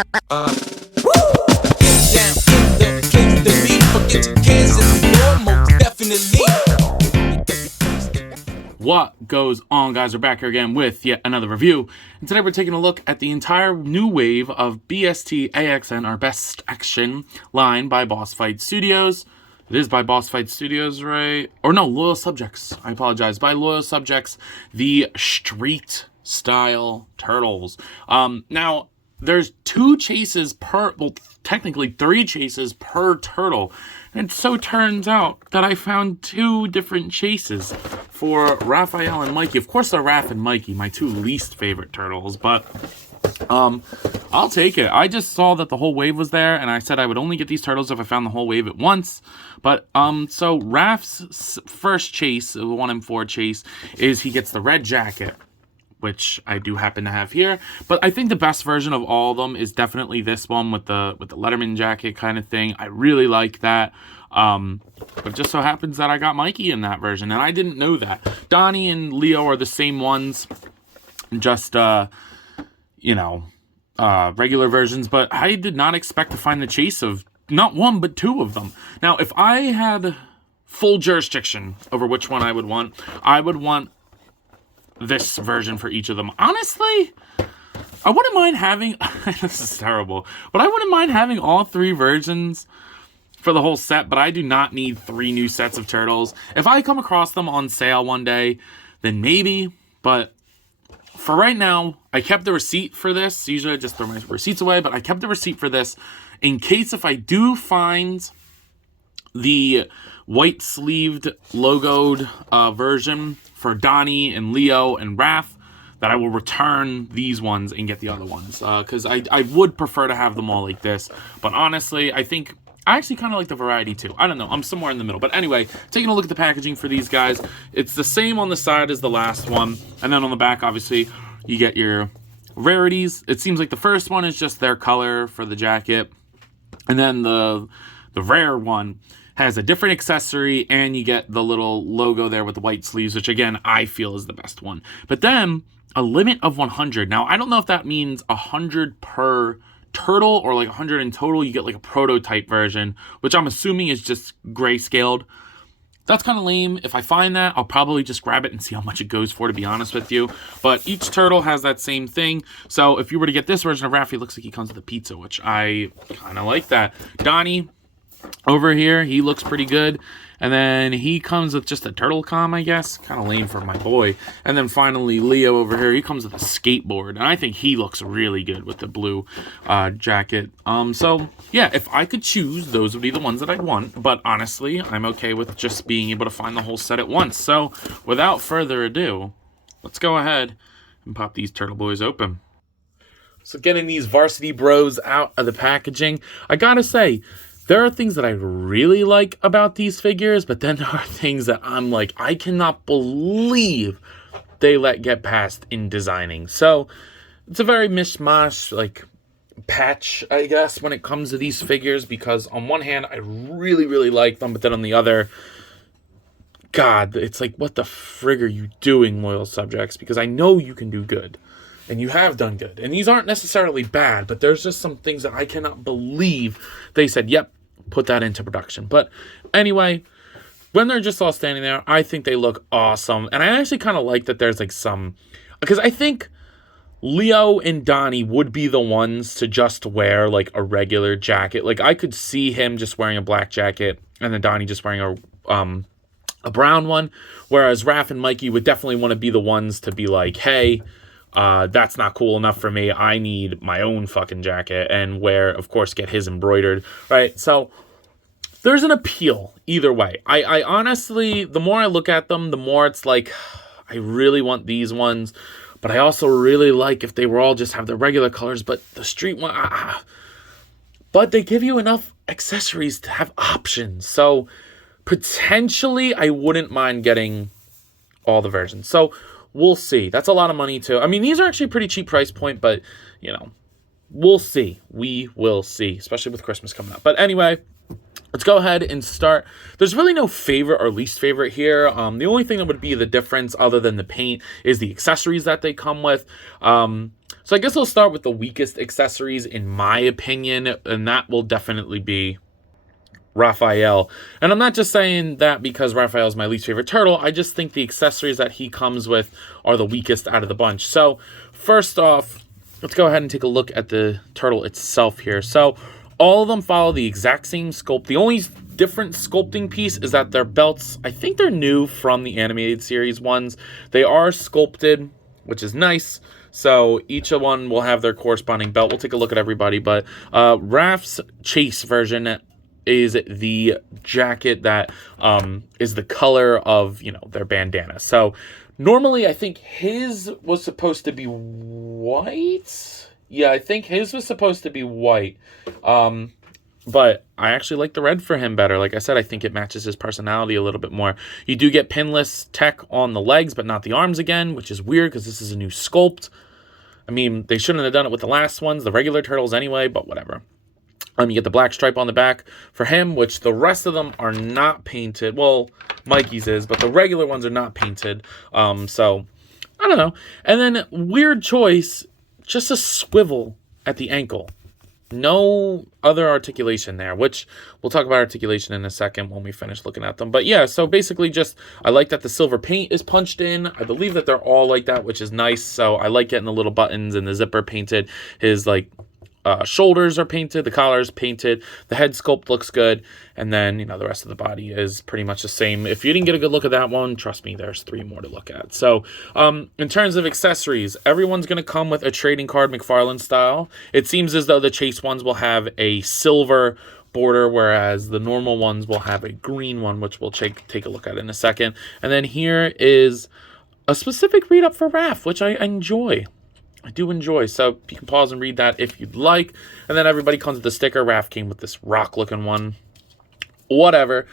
Down in the place to be. Forget your cares and the most definitely. What goes on, guys? We're back here again with yet another review, and today we're taking a look at the entire new wave of Bst Axn, our Bst Axn line by Boss Fight Studios. It is by Boss Fight Studios, right? Or no, Loyal Subjects. I apologize. By Loyal Subjects, the street style turtles. Now, there's 2 chases per, well, technically 3 chases per turtle. And it so turns out that I found 2 different chases for Raphael and Mikey. Of course, they're Raph and Mikey, my 2 least favorite turtles, but I'll take it. I just saw that the whole wave was there, and I said I would only get these turtles if I found the whole wave at once. But, so Raph's first chase, the 1 in 4 chase, is he gets the red jacket, which I do happen to have here. But I think the best version of all of them is definitely this one with the Letterman jacket kind of thing. I really like that. But it just so happens that I got Mikey in that version, and I didn't know that. Donnie and Leo are the same ones, just, regular versions. But I did not expect to find the chase of not 1, but 2 of them. Now, if I had full jurisdiction over which one I would want this version for each of them. Honestly, I wouldn't mind having, this is terrible, but I wouldn't mind having all 3 versions for the whole set, but I do not need 3 new sets of turtles. If I come across them on sale one day, then maybe, but for right now, I kept the receipt for this. Usually I just throw my receipts away, but I kept the receipt for this in case if I do find the white sleeved logoed version for Donnie and Leo and Raph, that I will return these ones and get the other ones, because I would prefer to have them all like this. But honestly, I think I actually kind of like the variety too. I don't know, I'm somewhere in the middle. But anyway, taking a look at the packaging for these guys, it's the same on the side as the last one, and then on the back, obviously, you get your rarities. It seems like the first one is just their color for the jacket, and then the rare one has a different accessory, and you get the little logo there with the white sleeves, which again, I feel is the best one. But then a limit of 100. Now, I don't know if that means 100 per turtle or like 100 in total. You get like a prototype version, which I'm assuming is just grayscaled. That's kind of lame. If I find that, I'll probably just grab it and see how much it goes for, to be honest with you. But each turtle has that same thing. So if you were to get this version of Raph, it looks like he comes with a pizza, which I kind of like that. Donnie, over here, he looks pretty good. And then he comes with just a turtle com, I guess. Kind of lame for my boy. And then finally, Leo over here, he comes with a skateboard. And I think he looks really good with the blue jacket. So, yeah, if I could choose, those would be the ones that I'd want. But honestly, I'm okay with just being able to find the whole set at once. So, without further ado, let's go ahead and pop these turtle boys open. So, getting these Varsity Bros out of the packaging, I gotta say, there are things that I really like about these figures, but then there are things that I'm like, I cannot believe they let get past in designing. So it's a very mishmash, like, patch, I guess, when it comes to these figures, because on one hand, I really, really like them, but then on the other, God, it's like, what the frig are you doing, Loyal Subjects? Because I know you can do good. And you have done good. And these aren't necessarily bad, but there's just some things that I cannot believe they said, yep, put that into production. But anyway, when they're just all standing there, I think they look awesome. And I actually kind of like that there's like some, because I think Leo and Donnie would be the ones to just wear like a regular jacket. Like I could see him just wearing a black jacket and then Donnie just wearing a brown one. Whereas Raph and Mikey would definitely want to be the ones to be like, hey, that's not cool enough for me. I need my own fucking jacket, and of course, get his embroidered, right? So there's an appeal either way. I honestly, the more I look at them, the more it's like, I really want these ones, but I also really like if they were all just have the regular colors, but the street one, but they give you enough accessories to have options. So potentially I wouldn't mind getting all the versions. So we'll see. That's a lot of money too. I mean, these are actually a pretty cheap price point, but we'll see. We will see, especially with Christmas coming up. But anyway, let's go ahead and start. There's really no favorite or least favorite here. The only thing that would be the difference other than the paint is the accessories that they come with. So So I guess I'll start with the weakest accessories in my opinion, and that will definitely be Raphael. And I'm not just saying that because Raphael is my least favorite turtle. I just think the accessories that he comes with are the weakest out of the bunch. So first off, let's go ahead and take a look at the turtle itself here. So all of them follow the exact same sculpt. The only different sculpting piece is that their belts, I think they're new from the animated series ones. They are sculpted, which is nice. So each one will have their corresponding belt. We'll take a look at everybody. But Raph's chase version is the jacket that is the color of, you know, their bandana. So normally I think his was supposed to be white. Yeah, I think his was supposed to be white. But I actually like the red for him better. Like I said, I think it matches his personality a little bit more. You do get pinless tech on the legs, but not the arms again, which is weird because this is a new sculpt. I mean, they shouldn't have done it with the last ones, the regular turtles anyway, but whatever. You get the black stripe on the back for him, which the rest of them are not painted. Well, Mikey's is, but the regular ones are not painted. So, I don't know. And then, weird choice, just a swivel at the ankle. No other articulation there, which we'll talk about articulation in a second when we finish looking at them. But yeah, so basically just, I like that the silver paint is punched in. I believe that they're all like that, which is nice. So I like getting the little buttons and the zipper painted. His, like, shoulders are painted, the collar is painted, the head sculpt looks good, and then, you know, the rest of the body is pretty much the same. If you didn't get a good look at that one, trust me, there's 3 more to look at. So, in terms of accessories, everyone's going to come with a trading card McFarlane style. It seems as though the chase ones will have a silver border, whereas the normal ones will have a green one, which we'll take a look at in a second. And then here is a specific read-up for Raph, which I enjoy. I do enjoy, so you can pause and read that if you'd like. And then everybody comes with the sticker. Raph came with this rock-looking one. Whatever.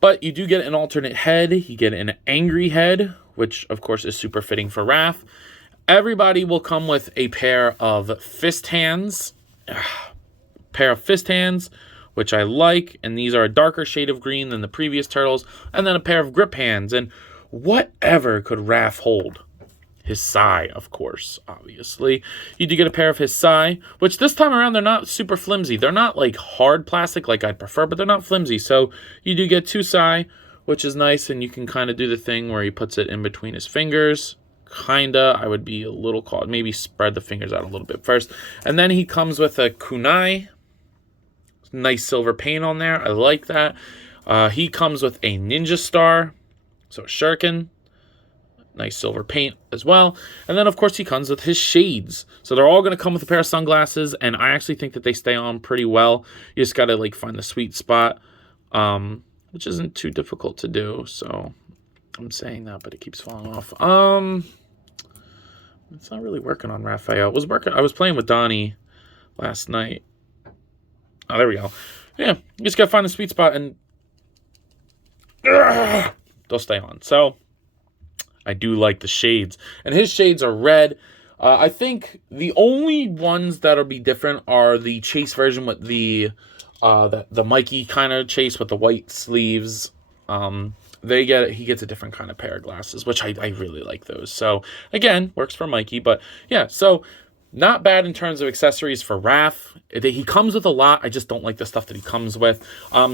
But you do get an alternate head. You get an angry head, which, of course, is super fitting for Raph. Everybody will come with a pair of fist hands. Which I like. And these are a darker shade of green than the previous turtles. And then a pair of grip hands. And whatever could Raph hold? His sai, of course, obviously. You do get a pair of his sai, which this time around, they're not super flimsy. They're not like hard plastic like I'd prefer, but they're not flimsy. So you do get 2 sai, which is nice, and you can kind of do the thing where he puts it in between his fingers. Kinda. I would be a little caught. Maybe spread the fingers out a little bit first. And then he comes with a kunai. Nice silver paint on there. I like that. He comes with a ninja star. So a shuriken. Nice silver paint as well. And then, of course, he comes with his shades. So they're all going to come with a pair of sunglasses, and I actually think that they stay on pretty well. You just got to, like, find the sweet spot, which isn't too difficult to do. So I'm saying that, but it keeps falling off. It's not really working on Raphael. I was playing with Donnie last night. Oh, there we go. Yeah, you just got to find the sweet spot, and they'll stay on. So I do like the shades. And his shades are red. I think the only ones that'll be different are the chase version with the Mikey kind of chase with the white sleeves. He gets a different kind of pair of glasses, which I really like those. So, again, works for Mikey. But, yeah, so not bad in terms of accessories for Raph. He comes with a lot. I just don't like the stuff that he comes with.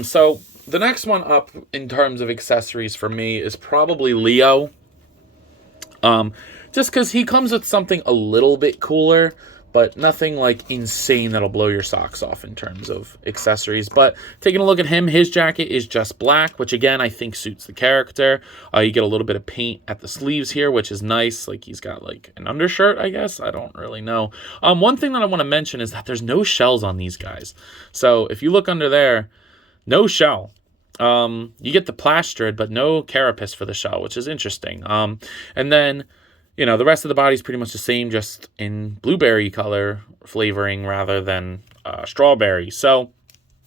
So, the next one up in terms of accessories for me is probably Leo. Just because he comes with something a little bit cooler, but nothing like insane that'll blow your socks off in terms of accessories. But taking a look at him, his jacket is just black, which again, I think suits the character. You get a little bit of paint at the sleeves here, which is nice. Like he's got like an undershirt, I guess. I don't really know. One thing that I want to mention is that there's no shells on these guys. So if you look under there, no shell. You get the plastid, but no carapace for the shell, which is interesting. And then, you know, the rest of the body's pretty much the same, just in blueberry color flavoring rather than strawberry. So,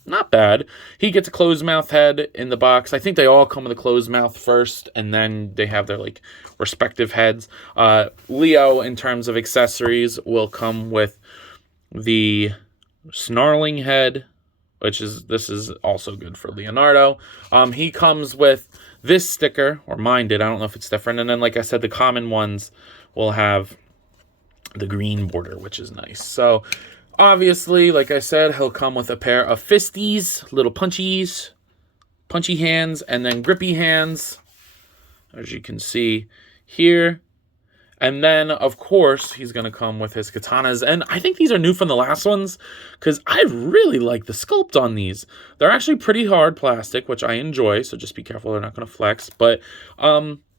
not bad. He gets a closed mouth head in the box. I think they all come with a closed mouth first, and then they have their, like, respective heads. Leo, in terms of accessories, will come with the snarling head, this is also good for Leonardo. He comes with this sticker, or mine did. I don't know if it's different. And then, like I said, the common ones will have the green border, which is nice. So obviously, like I said, he'll come with a pair of fisties, little punchy hands, and then grippy hands, as you can see here. And then, of course, he's going to come with his katanas. And I think these are new from the last ones, because I really like the sculpt on these. They're actually pretty hard plastic, which I enjoy, so just be careful, they're not going to flex. But,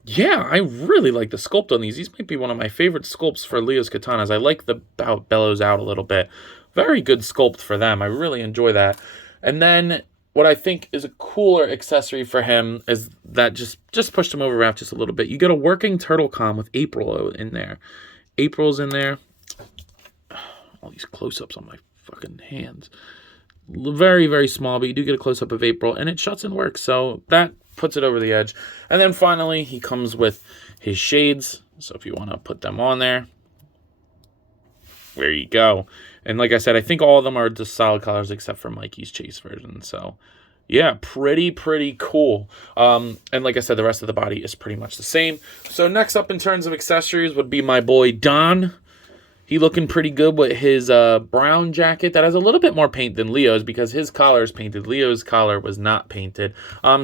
yeah, I really like the sculpt on these. These might be one of my favorite sculpts for Leo's katanas. I like the how it bellows out a little bit. Very good sculpt for them. I really enjoy that. And then what I think is a cooler accessory for him is that just pushed him over wrap just a little bit. You get a working turtle com with April in there. April's in there. All these close-ups on my fucking hands. Very, very small, but you do get a close-up of April, and it shuts and works. So that puts it over the edge. And then finally, he comes with his shades. So if you want to put them on there, there you go. And like I said, I think all of them are just solid colors except for Mikey's chase version. So yeah, pretty cool. And like I said, the rest of the body is pretty much the same. So next up in terms of accessories would be my boy Don. He looking pretty good with his brown jacket that has a little bit more paint than Leo's because his collar is painted. Leo's collar was not painted.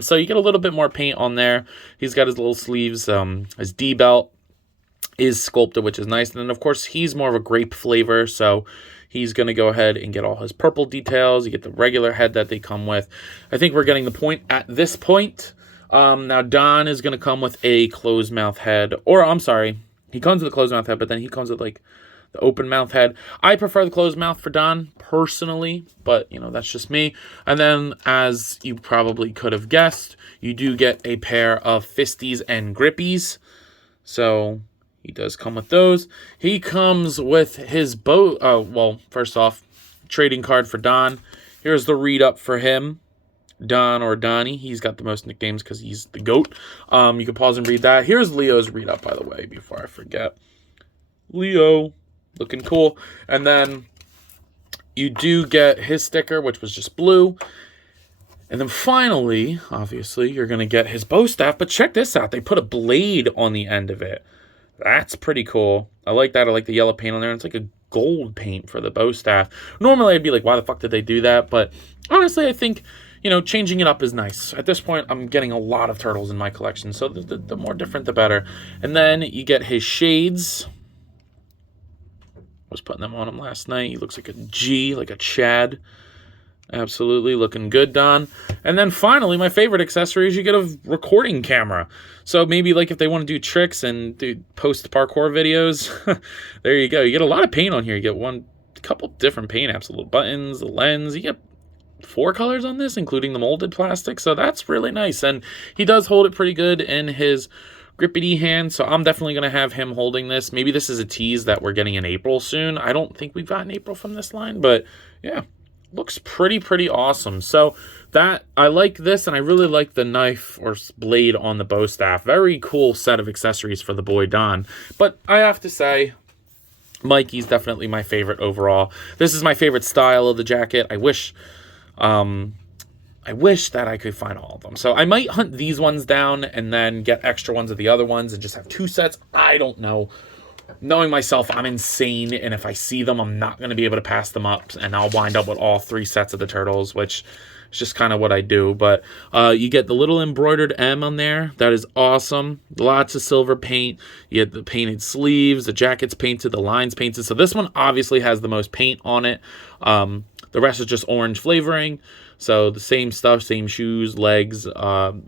So you get a little bit more paint on there. He's got his little sleeves, his D belt is sculpted, which is nice. And then, of course, he's more of a grape flavor, so he's going to go ahead and get all his purple details. You get the regular head that they come with. I think we're getting the point at this point. Now, Don is going to come with a closed mouth head. Or, I'm sorry, he comes with a closed mouth head, but then he comes with, like, the open mouth head. I prefer the closed mouth for Don, personally, but, you know, that's just me. And then, as you probably could have guessed, you do get a pair of fisties and grippies. So he does come with those. He comes with his well, first off, trading card for Don. Here's the read-up for him. Don or Donnie. He's got the most nicknames because he's the GOAT. You can pause and read that. Here's Leo's read-up, by the way, before I forget. Leo, looking cool. And then you do get his sticker, which was just blue. And then finally, obviously, you're going to get his bow staff. But check this out. They put a blade on the end of it. That's pretty cool. I like that. I like the yellow paint on there. It's like a gold paint for the bow staff. Normally, I'd be like, why the fuck did they do that? But honestly, I think, you know, changing it up is nice. At this point, I'm getting a lot of turtles in my collection. So the more different, the better. And then you get his shades. I was putting them on him last night. He looks like a G, like a Chad. Absolutely looking good, Don. And then finally, my favorite accessory is you get a recording camera. So maybe like if they want to do tricks and do post parkour videos, there you go. You get a lot of paint on here. You get a couple different paint apps, the little buttons, the lens. You get 4 colors on this, including the molded plastic. So that's really nice. And he does hold it pretty good in his grippity hand. So I'm definitely going to have him holding this. Maybe this is a tease that we're getting in April soon. I don't think we've gotten April from this line, but yeah. Looks pretty awesome. So that I like this, and I really like the knife or blade on the bow staff. Very cool set of accessories for the boy Don. But I have to say, Mikey's definitely my favorite overall. This is my favorite style of the jacket. I wish that I could find all of them. So I might hunt these ones down and then get extra ones of the other ones and just have 2 sets. I don't know. Knowing myself, I'm insane, and if I see them, I'm not going to be able to pass them up, and I'll wind up with all 3 sets of the turtles, which is just kind of what I do. But you get the little embroidered M on there. That is awesome. Lots of silver paint. You get the painted sleeves. The jacket's painted. The line's painted. So this one obviously has the most paint on it. The rest is just orange flavoring. So the same stuff, same shoes, legs.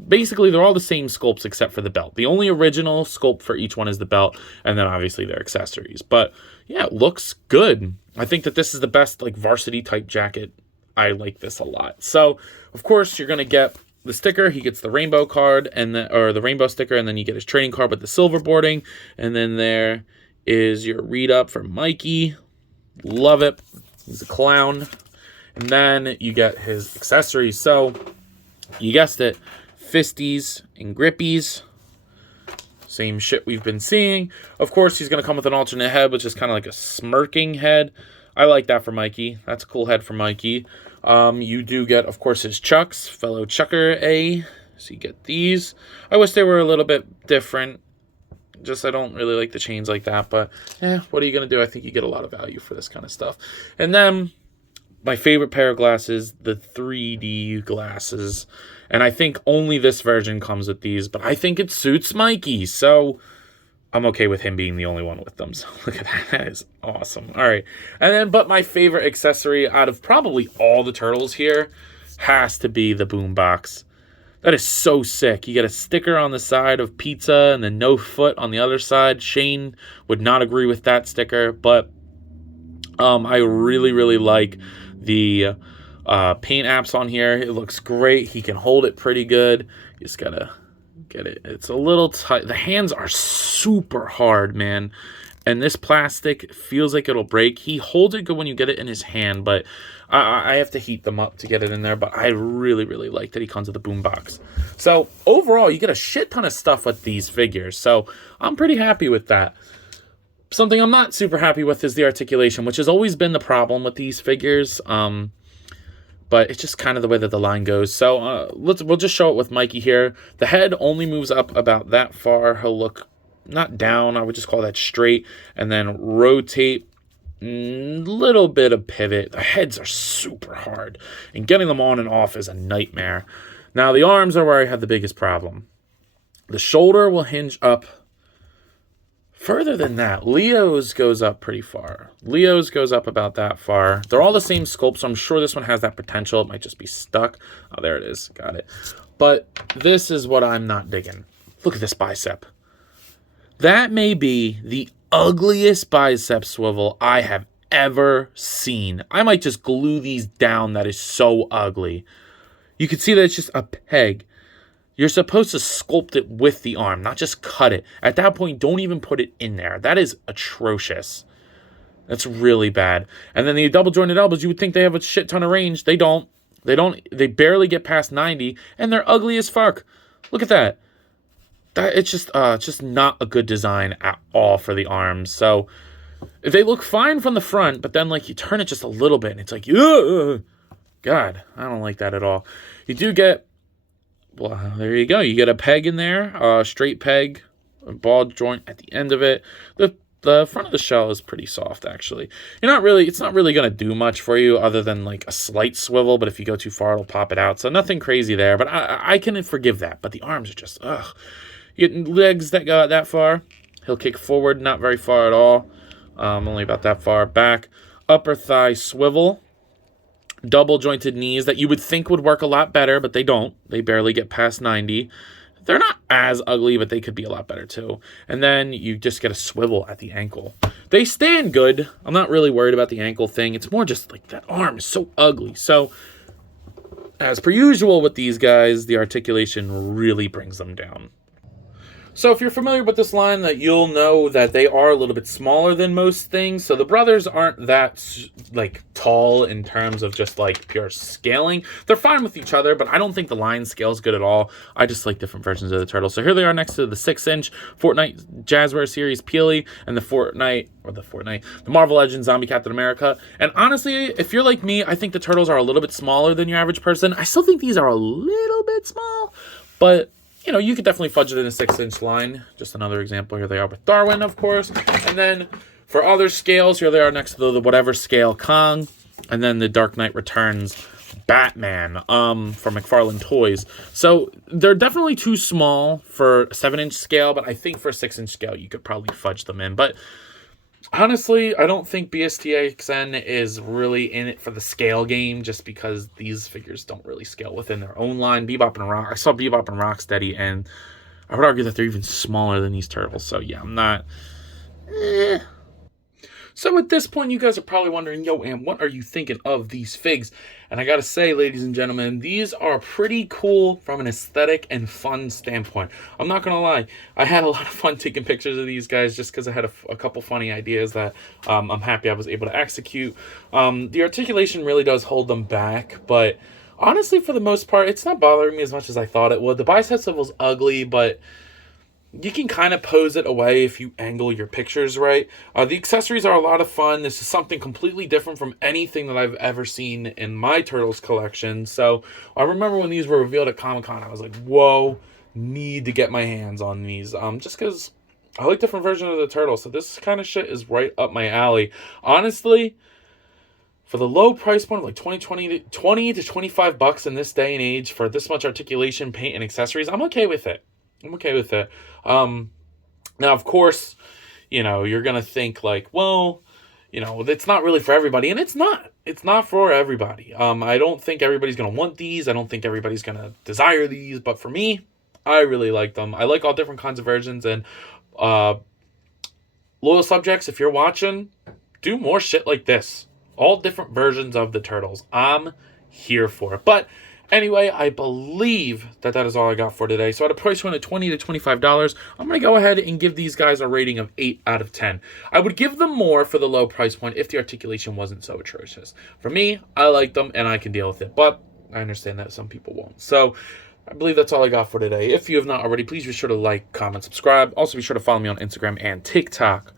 Basically, they're all the same sculpts except for the belt. The only original sculpt for each one is the belt, and then obviously their accessories. But yeah, it looks good. I think that this is the best like varsity type jacket. I like this a lot. So of course you're gonna get the sticker. He gets the rainbow card or the rainbow sticker, and then you get his trading card with the silver boarding. And then there is your read up for Mikey. Love it. He's a clown. And then you get his accessories. So, you guessed it, fisties and grippies. Same shit we've been seeing. Of course, he's going to come with an alternate head, which is kind of like a smirking head. I like that for Mikey. That's a cool head for Mikey. You do get, of course, his chucks, fellow chucker A. So you get these. I wish they were a little bit different. Just I don't really like the chains like that. But what are you going to do? I think you get a lot of value for this kind of stuff. And then my favorite pair of glasses, the 3D glasses. And I think only this version comes with these. But I think it suits Mikey. So I'm okay with him being the only one with them. So look at that. That is awesome. All right. And then, but my favorite accessory out of probably all the turtles here has to be the boombox. That is so sick. You get a sticker on the side of pizza and then no foot on the other side. Shane would not agree with that sticker, but I really, really like the paint apps on here. It looks great. He can hold it pretty good. You just gotta get it. It's a little tight. The hands are super hard, man. And this plastic feels like it'll break. He holds it good when you get it in his hand, but I have to heat them up to get it in there. But I really, really like that he comes with a boombox. So overall, you get a shit ton of stuff with these figures. So I'm pretty happy with that. Something I'm not super happy with is the articulation, which has always been the problem with these figures. But it's just kind of the way that the line goes. So we'll just show it with Mikey here. The head only moves up about that far. He'll look not down, I would just call that straight, and then rotate, little bit of pivot. The heads are super hard, and getting them on and off is a nightmare. Now the arms are where I have the biggest problem. The shoulder will hinge up further than that. Leo's goes up pretty far. Leo's goes up about that far. They're all the same sculpt, so I'm sure this one has that potential. It might just be stuck. Oh, there it is. Got it. But this is what I'm not digging. Look at this bicep. That may be the ugliest bicep swivel I have ever seen. I might just glue these down. That is so ugly. You can see that it's just a peg. You're supposed to sculpt it with the arm, not just cut it. At that point, don't even put it in there. That is atrocious. That's really bad. And then the double jointed elbows, you would think they have a shit ton of range. They don't. They barely get past 90, and they're ugly as fuck. Look at that. It's just not a good design at all for the arms. So they look fine from the front, but then like you turn it just a little bit and it's like, ugh! God, I don't like that at all. You do get, well, there you go. You get a peg in there, straight peg, a ball joint at the end of it. The front of the shell is pretty soft, actually. It's not really going to do much for you other than like a slight swivel, but if you go too far, it'll pop it out. So nothing crazy there, but I can forgive that. But the arms are just, ugh. You get legs that go out that far. He'll kick forward, not very far at all. Only about that far back. Upper thigh swivel. Double jointed knees that you would think would work a lot better, but they don't. They barely get past 90. They're not as ugly, but they could be a lot better too. And then you just get a swivel at the ankle. They stand good. I'm not really worried about the ankle thing. It's more just like that arm is so ugly. So as per usual with these guys, the articulation really brings them down. So if you're familiar with this line, that you'll know that they are a little bit smaller than most things. So the brothers aren't that like tall in terms of just like pure scaling. They're fine with each other, but I don't think the line scales good at all. I just like different versions of the turtle. So here they are next to the 6-inch Fortnite Jazzware Series Peely and the Marvel Legends Zombie Captain America. And honestly, if you're like me, I think the turtles are a little bit smaller than your average person. I still think these are a little bit small, but you could definitely fudge it in a 6-inch line. Just another example. Here they are with Darwin, of course. And then for other scales, here they are next to the whatever scale Kong. And then the Dark Knight Returns Batman from McFarlane Toys. So they're definitely too small for a 7-inch scale, but I think for a 6-inch scale, you could probably fudge them in. But honestly, I don't think Bst Axn is really in it for the scale game, just because these figures don't really scale within their own line. Bebop and Rock, I saw Bebop and Rocksteady, and I would argue that they're even smaller than these turtles. So yeah, I'm not. So at this point, you guys are probably wondering, yo, Am, what are you thinking of these figs? And I gotta say, ladies and gentlemen, these are pretty cool from an aesthetic and fun standpoint. I'm not gonna lie, I had a lot of fun taking pictures of these guys just because I had a couple funny ideas that I'm happy I was able to execute. The articulation really does hold them back, but honestly, for the most part, it's not bothering me as much as I thought it would. The bicep swivel's ugly, but you can kind of pose it away if you angle your pictures right. The accessories are a lot of fun. This is something completely different from anything that I've ever seen in my Turtles collection. So I remember when these were revealed at Comic-Con, I was like, whoa, need to get my hands on these. Just because I like different versions of the turtle, so this kind of shit is right up my alley. Honestly, for the low price point of like 20 to 25 bucks in this day and age for this much articulation, paint, and accessories, I'm okay with it. Now, of course, you're going to think like, well, it's not really for everybody, and it's not. It's not for everybody. I don't think everybody's going to want these. I don't think everybody's going to desire these, but for me, I really like them. I like all different kinds of versions, and loyal subjects, if you're watching, do more shit like this. All different versions of the turtles. I'm here for it. But anyway, I believe that is all I got for today. So at a price point of $20 to $25, I'm going to go ahead and give these guys a rating of 8 out of 10. I would give them more for the low price point if the articulation wasn't so atrocious. For me, I like them and I can deal with it. But I understand that some people won't. So I believe that's all I got for today. If you have not already, please be sure to like, comment, subscribe. Also be sure to follow me on Instagram and TikTok.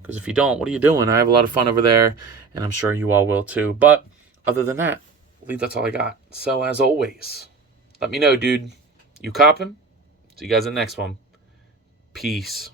Because if you don't, what are you doing? I have a lot of fun over there, and I'm sure you all will too. But other than that, I believe that's all I got. So as always, let me know, dude. You copping? See you guys in the next one. Peace.